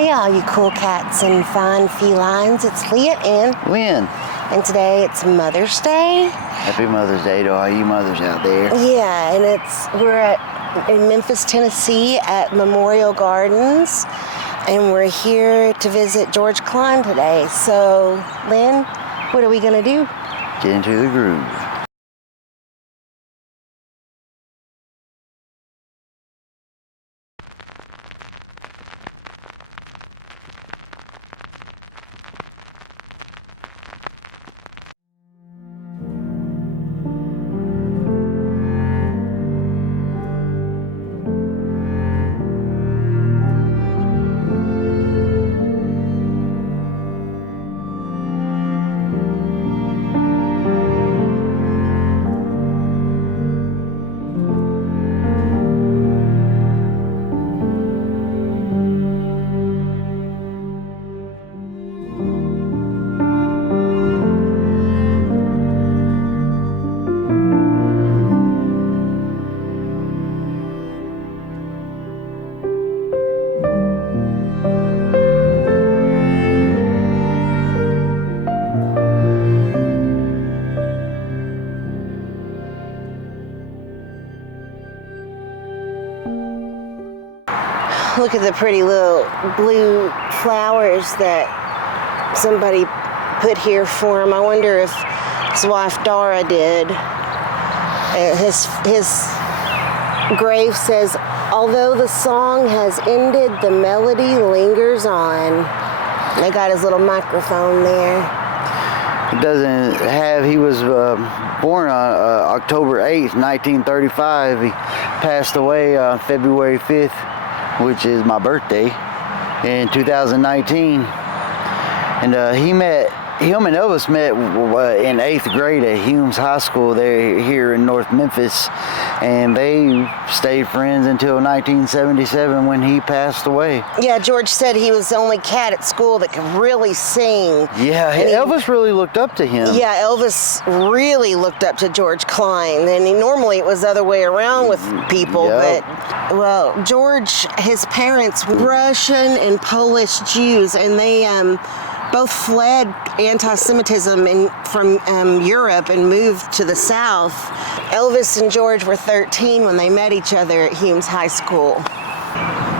Hey, all you cool cats and fine felines. It's Leah and Lynn. And today it's Mother's Day. Happy Mother's Day to all you mothers out there. Yeah, and we're in Memphis, Tennessee at Memorial Gardens, and we're here to visit George Klein today. So, Lynn, what are we gonna do? Get into the groove. Look at the pretty little blue flowers that somebody put here for him. I wonder if his wife Dara did. His grave says, "Although the song has ended, the melody lingers on." They got his little microphone there. It doesn't have, he was born on October 8th, 1935. He passed away on February 5th, which is my birthday, in 2019. And him and Elvis met in 8th grade at Humes High School here in North Memphis, and they stayed friends until 1977 when he passed away. Yeah, George said he was the only cat at school that could really sing. Yeah, Elvis really looked up to him. Yeah, Elvis really looked up to George Klein, and normally it was the other way around with people, Yep. but, well, George, his parents were Russian and Polish Jews, and they both fled anti-Semitism from Europe and moved to the South. Elvis and George were 13 when they met each other at Humes High School.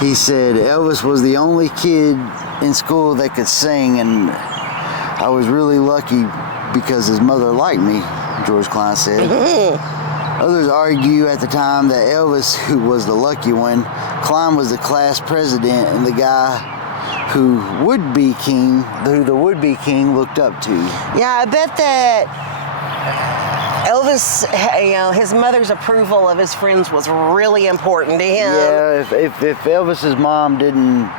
He said Elvis was the only kid in school that could sing, and I was really lucky because his mother liked me, George Klein said. Others argue at the time that Elvis, who was the lucky one, Klein was the class president and the guy who the would-be king looked up to. Yeah, I bet that Elvis, his mother's approval of his friends was really important to him. Yeah, if Elvis's mom didn't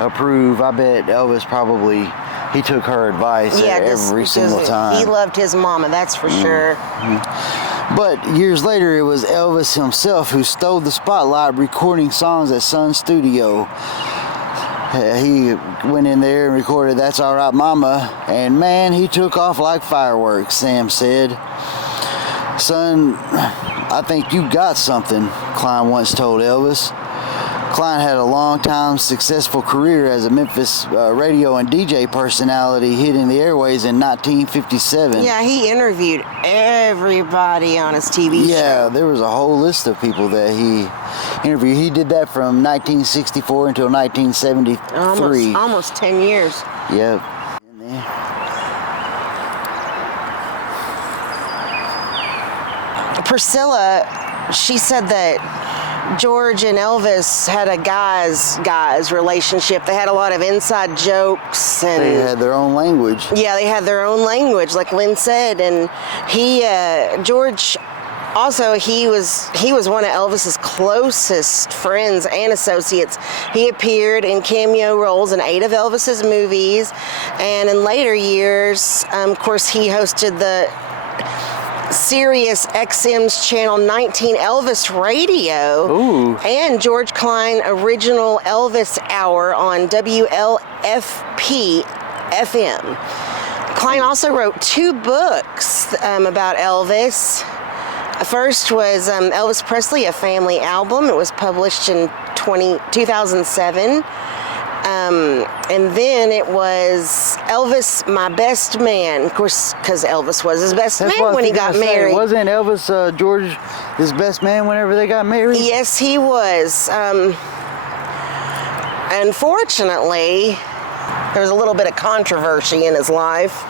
approve, I bet Elvis probably, he took her advice every single time. He loved his mama, that's for sure. But years later, it was Elvis himself who stole the spotlight recording songs at Sun Studio. He went in there and recorded That's All Right Mama, and man, he took off like fireworks, Sam said. "Son, I think you got something," Klein once told Elvis. Klein had a long-time successful career as a Memphis radio and DJ personality, hitting the airways in 1957. Yeah, he interviewed everybody on his TV show. Yeah, there was a whole list of people that he interviewed. He did that from 1964 until 1973. Almost 10 years. Yep. Priscilla, she said that George and Elvis had a guys relationship. They had a lot of inside jokes, and they had their own language. Yeah, they had their own language, like Lynn said. And George, also he was one of Elvis's closest friends and associates. He appeared in cameo roles in 8 of Elvis's movies, and in later years, of course, he hosted the Sirius XM's Channel 19 Elvis Radio. Ooh. And George Klein Original Elvis Hour on WLFP FM. Klein also wrote 2 books about Elvis. First was Elvis Presley, A Family Album. It was published in 2007. And then it was Elvis, my best man, of course, because Elvis was his best man when he got married. Wasn't Elvis George his best man whenever they got married? Yes, he was. Unfortunately, there was a little bit of controversy in his life.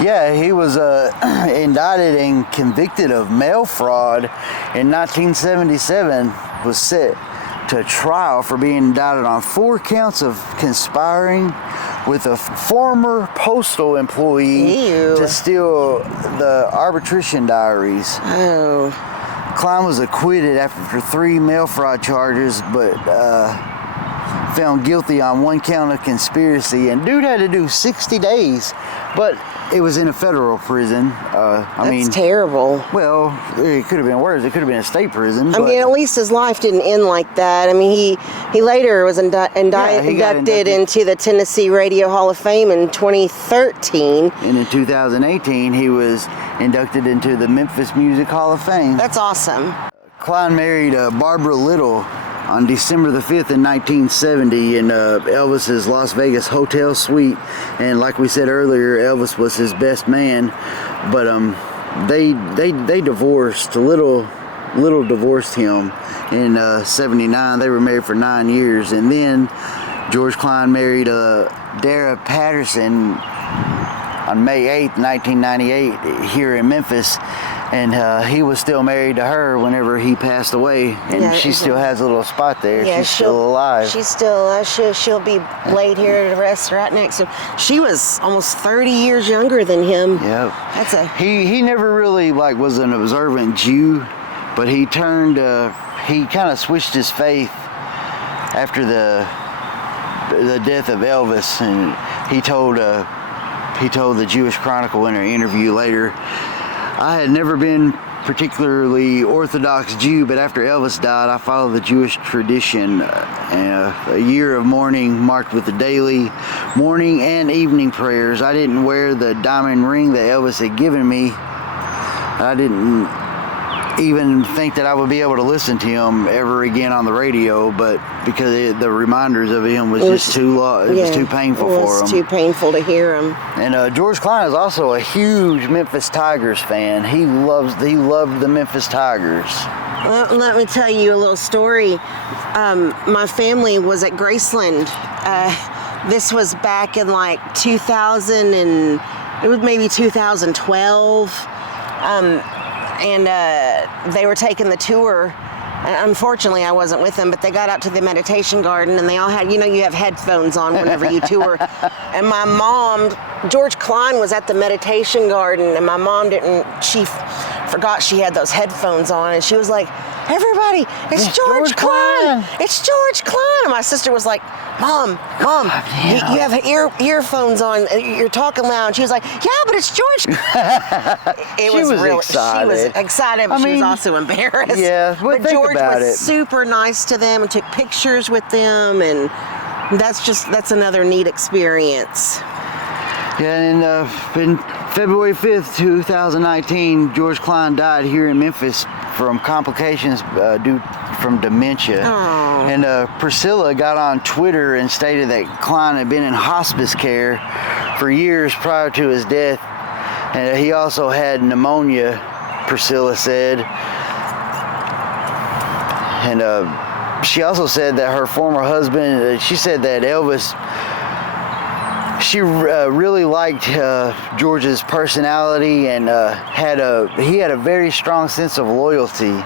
Yeah, he was indicted and convicted of mail fraud in 1977, was set to trial for being indicted on 4 counts of conspiring with a former postal employee to steal the arbitration diaries. Oh. Klein was acquitted after 3 mail fraud charges, but found guilty on 1 count of conspiracy, and dude had to do 60 days, but it was in a federal prison. That's terrible. Well, it could have been worse. It could have been a state prison. I mean, at least his life didn't end like that. I mean, he later was inducted into the Tennessee Radio Hall of Fame in 2013. And in 2018, he was inducted into the Memphis Music Hall of Fame. That's awesome. Klein married Barbara Little on December the 5th in 1970 in Elvis's Las Vegas hotel suite. And like we said earlier, Elvis was his best man, but they divorced. Little divorced him in 79. They were married for 9 years, and then George Klein married Dara Patterson on May 8th, 1998 here in Memphis. And he was still married to her whenever he passed away, and she still has a little spot there. Yeah, she's still alive. She's still she'll be laid here to rest right next to him. She was almost 30 years younger than him. Yeah, that's he never really was an observant Jew, but he turned he kind of switched his faith after the death of Elvis, and he told the Jewish Chronicle in an interview later, "I had never been particularly Orthodox Jew, but after Elvis died, I followed the Jewish tradition. A year of mourning marked with the daily morning and evening prayers. I didn't wear the diamond ring that Elvis had given me. I didn't even think that I would be able to listen to him ever again on the radio, but because the reminders of him was just too long, it was too painful for him. It was too painful to hear him." And George Klein is also a huge Memphis Tigers fan. He loved the Memphis Tigers. Well, let me tell you a little story. My family was at Graceland. This was back in 2000 and it was maybe 2012. And they were taking the tour. Unfortunately, I wasn't with them, but they got out to the meditation garden, and they all had, you have headphones on whenever you tour. And my mom, George Klein was at the meditation garden, and my mom she forgot she had those headphones on, and she was like, "Everybody, it's George Klein! It's George Klein!" And my sister was like, Mom, you have earphones on. You're talking loud. She was like, "Yeah, but it's George." She was excited, but she was also embarrassed. Yeah, but George was super nice to them and took pictures with them, and that's another neat experience. Yeah, and in February 5th, 2019, George Klein died here in Memphis from complications due from dementia. Aww. And Priscilla got on Twitter and stated that Klein had been in hospice care for years prior to his death, and he also had pneumonia, Priscilla said. And she also said that her former husband, she said that Elvis, she really liked George's personality, and he had a very strong sense of loyalty,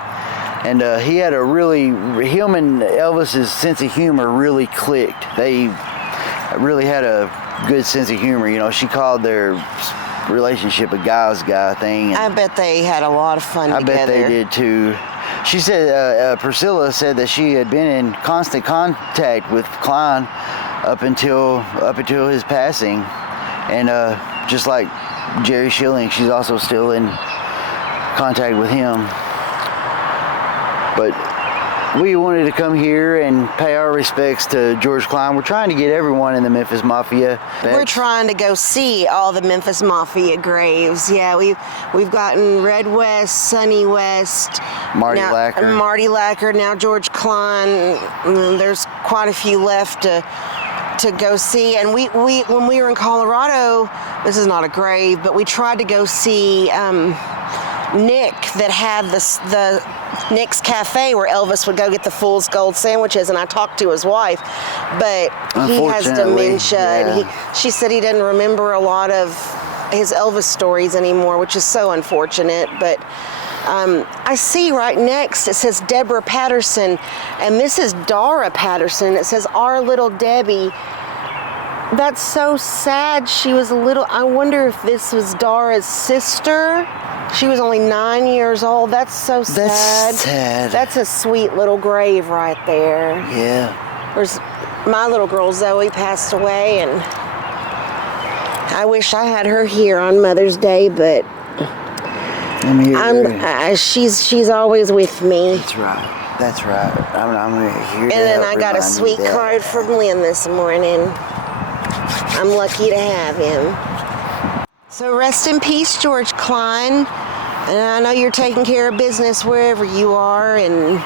and he had him and Elvis's sense of humor really clicked. They really had a good sense of humor. She called their relationship a guy's guy thing. I bet they had a lot of fun together. I bet they did too. She said, Priscilla said that she had been in constant contact with Klein up until his passing, and just like Jerry Schilling, she's also still in contact with him. But we wanted to come here and pay our respects to George Klein. We're trying to get everyone in the Memphis Mafia. We're trying to go see all the Memphis Mafia graves. Yeah, we've gotten Red West, Sonny West, Marty Lacker, now George Klein. There's quite a few left to to go see, and we when we were in Colorado, this is not a grave, but we tried to go see Nick that had the Nick's Cafe where Elvis would go get the Fool's Gold sandwiches, and I talked to his wife, but he has dementia, and she said he doesn't remember a lot of his Elvis stories anymore, which is so unfortunate. But I see right next, it says Deborah Patterson and Mrs. Dara Patterson. It says Our Little Debbie. That's so sad. She was a little, I wonder if this was Dara's sister. She was only 9 years old. That's so sad. That's sad. That's a sweet little grave right there. Yeah. There's my little girl Zoe passed away, and I wish I had her here on Mother's Day, but she's always with me. That's right. That's right. I'm here. And then I got a sweet card from Lynn this morning. I'm lucky to have him. So rest in peace, George Klein. And I know you're taking care of business wherever you are, and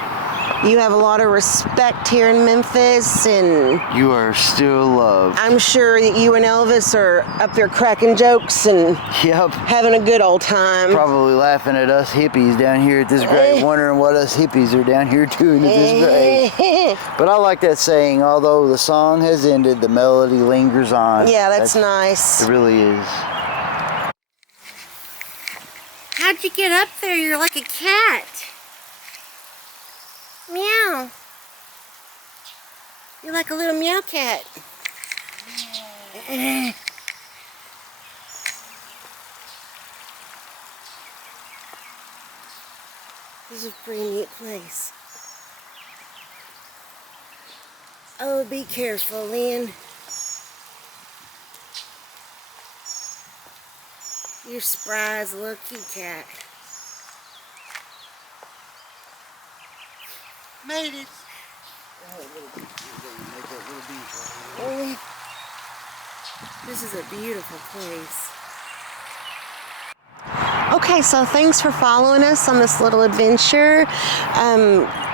you have a lot of respect here in Memphis, and you are still loved. I'm sure that you and Elvis are up there cracking jokes and having a good old time. Probably laughing at us hippies down here at this grave, wondering what us hippies are down here doing at this grave. But I like that saying, although the song has ended, the melody lingers on. Yeah, that's nice. It really is. How'd you get up there? You're like a cat. Meow. You're like a little meow cat. This is a pretty neat place. Oh, be careful, Lynn. You're spry as a little kitty cat. Made it. This is a beautiful place. Okay, so thanks for following us on this little adventure.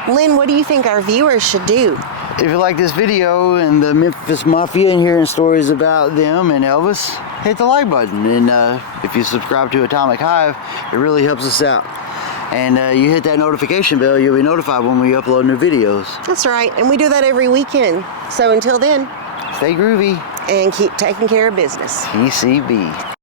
Lynn, what do you think our viewers should do? If you like this video and the Memphis Mafia and hearing stories about them and Elvis, hit the like button. And if you subscribe to Atomic Hive, it really helps us out. And you hit that notification bell, you'll be notified when we upload new videos. That's right, and we do that every weekend. So until then, stay groovy and keep taking care of business. PCB.